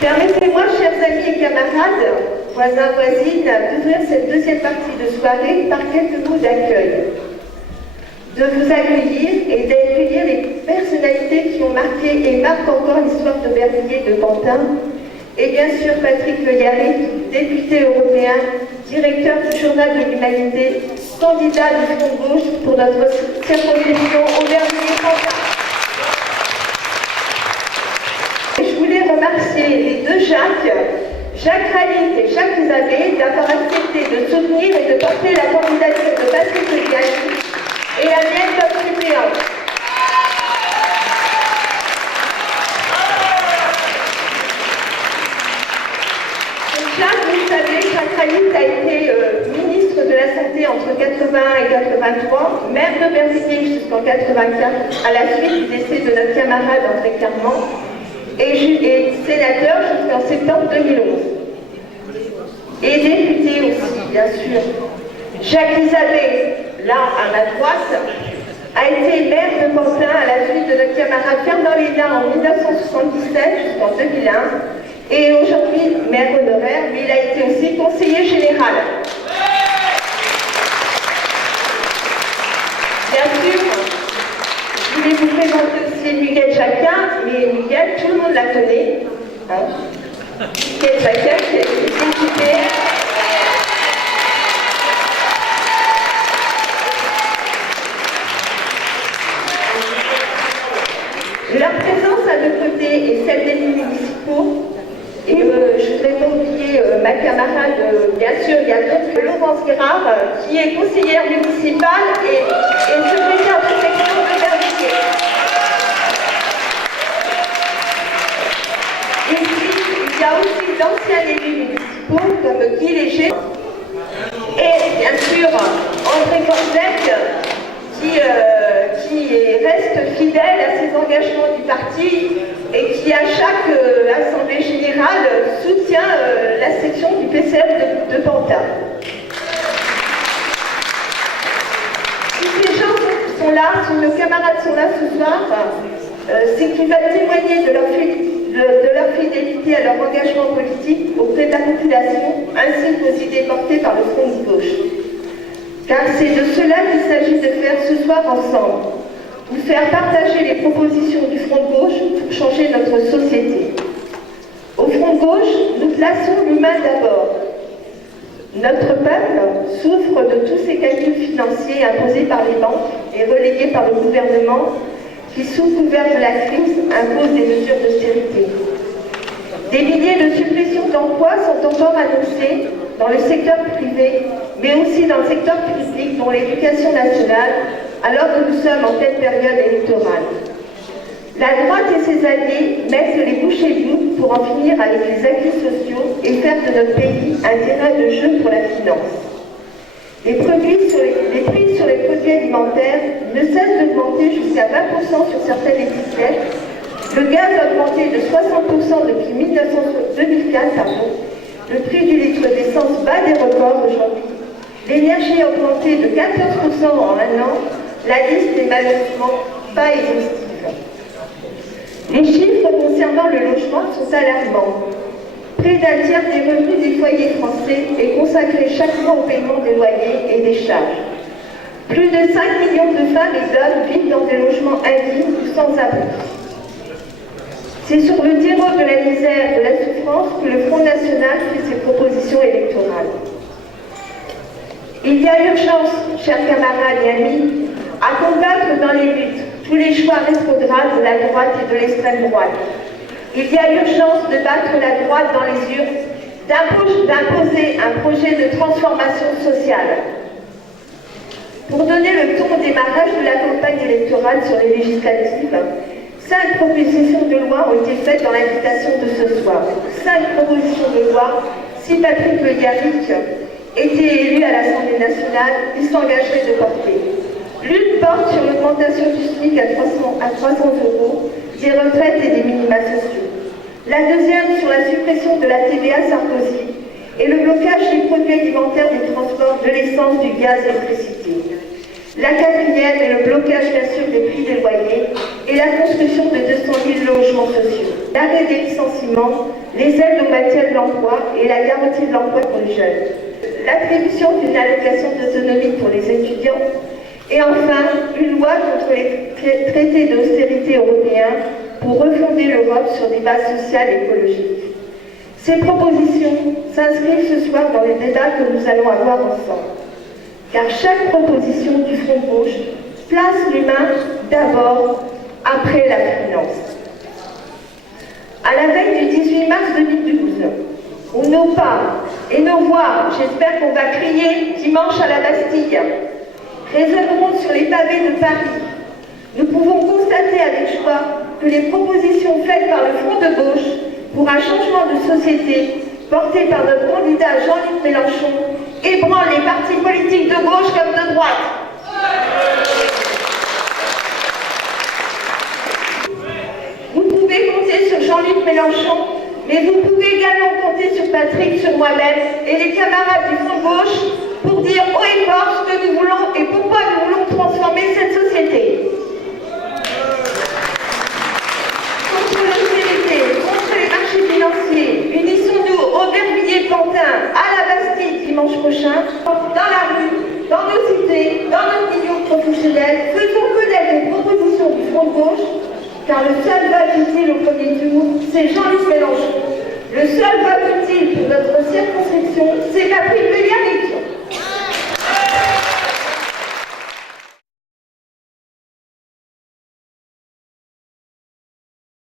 Permettez-moi, chers amis et camarades, voisins, voisines, d'ouvrir cette deuxième partie de soirée par quelques mots d'accueil. De vous accueillir et d'accueillir les personnalités qui ont marqué et marquent encore l'histoire d'Aubervilliers et de Pantin, et bien sûr Patrick Le Yarrick, député européen, directeur du Journal de l'Humanité, candidat du Front Gauche pour notre circonscription Aubervilliers-Pantin. Je voulais remercier les deux Jacques Rallic et Jacques Isabé, d'avoir accepté de soutenir et de porter la candidature de Patrick Le Yarrick et la mienne comme suppléante. Jacques, vous le savez, Jacques Rallic a été ministre de la Santé entre 81 et 83, maire d'Aubervilliers jusqu'en 84, à la suite du décès de notre camarade André Carman, et sénateur jusqu'en septembre 2011. Et député aussi, bien sûr. Jacques Isabé, là à ma droite, a été maire de Pantin à la suite de notre camarade Fernand Lénard en 1977 jusqu'en 2001, et aujourd'hui maire honoraire, mais il a été aussi conseiller général. Bien sûr, je voulais vous présenter aussi Miguel Jacquin, mais Miguel, tout le monde la connaît. Hein, Miguel Jacquin, qui est député. Leur présence à nos côtés et celle des municipaux, et je ne voudrais pas oublier ma camarade, bien sûr, il y a d'autres, Laurence Guérard, qui est conseillère municipale et secrétaire de section d'Aubervilliers. Et puis, il y a aussi d'anciens élus municipaux comme Guy Léger et bien sûr André Cornec, qui reste fidèle à ses engagements du parti et qui, à chaque assemblée générale, soutient la section du PCF de Pantin. Si ces gens sont là, si nos camarades sont là ce soir, c'est qu'ils veulent témoigner de leur fidélité à leur engagement politique auprès de la population, ainsi qu'aux idées portées par le Front de gauche. Car c'est de cela qu'il s'agit de faire ce soir ensemble. Vous faire partager les propositions du Front de gauche pour changer notre société. Au Front de gauche, nous plaçons l'humain d'abord. Notre peuple souffre de tous ces calculs financiers imposés par les banques et relayés par le gouvernement qui, sous couvert de la crise, impose des mesures d'austérité. Des milliers de suppressions d'emplois sont encore annoncées dans le secteur privé, mais aussi dans le secteur public, dont l'éducation nationale, alors que nous sommes en pleine période électorale. La droite et ses alliés mettent les bouchées doubles pour en finir avec les acquis sociaux et faire de notre pays un terrain de jeu pour la finance. Les prix sur les produits alimentaires ne cessent d'augmenter jusqu'à 20% sur certaines étiquettes. Le gaz a augmenté de 60% depuis 2004, Le prix du litre d'essence bat des records aujourd'hui. L'énergie a augmenté de 14% en un an. La liste n'est malheureusement pas exhaustive. Les chiffres concernant le logement sont alarmants. Près d'un tiers des revenus des foyers français est consacré chaque mois au paiement des loyers et des charges. Plus de 5 millions de femmes et d'hommes vivent dans des logements indignes ou sans abri. C'est sur le terreau de la misère et de la souffrance que le Front National fait ses propositions électorales. Il y a urgence, chers camarades et amis, à combattre dans les luttes tous les choix rétrogrades de la droite et de l'extrême droite. Il y a urgence de battre la droite dans les urnes, d'imposer un projet de transformation sociale. Pour donner le ton au démarrage de la campagne électorale sur les législatives, 5 propositions de loi ont été faites dans l'invitation de ce soir. 5 propositions de loi. Si Patrick Le Yarrick était élu à l'Assemblée nationale, il s'engagerait de porter. L'une porte sur l'augmentation du SMIC à 300 €, des retraites et des minima sociaux. La deuxième sur la suppression de la TVA Sarkozy et le blocage des produits alimentaires, des transports, de l'essence, du gaz et de l'électricité. La quatrième est le blocage bien sûr des prix des loyers et la construction de 200 000 logements sociaux. L'arrêt des licenciements, les aides au maintien de l'emploi et la garantie de l'emploi pour les jeunes. L'attribution d'une allocation d'autonomie pour les étudiants. Et enfin, une loi contre les traités d'austérité européens pour refonder l'Europe sur des bases sociales et écologiques. Ces propositions s'inscrivent ce soir dans les débats que nous allons avoir ensemble. Car chaque proposition du Front de Gauche place l'humain d'abord, après la finance. À la veille du 18 mars 2012, où nos pas et nos voix, j'espère qu'on va crier dimanche à la Bastille, résonneront sur les pavés de Paris, nous pouvons constater avec joie que les propositions faites par le Front de Gauche pour un changement de société porté par notre candidat Jean-Luc Mélenchon ébranle les partis politiques de gauche comme de droite. Vous pouvez compter sur Jean-Luc Mélenchon, mais vous pouvez également compter sur Patrick, sur moi-même et les camarades du Front de Gauche pour dire haut et fort ce que nous voulons et pourquoi nous voulons transformer cette société. Contre l'austérité, contre les marchés financiers, unissons-nous Aubervilliers-Pantin à la Bastille dimanche prochain, dans la rue, dans nos cités, dans nos milieux professionnels, faisons connaître les propositions du Front de Gauche, car le seul vote utile au premier tour, c'est Jean-Luc Mélenchon. Le seul vote utile pour notre circonscription, c'est Patrick Mélianic.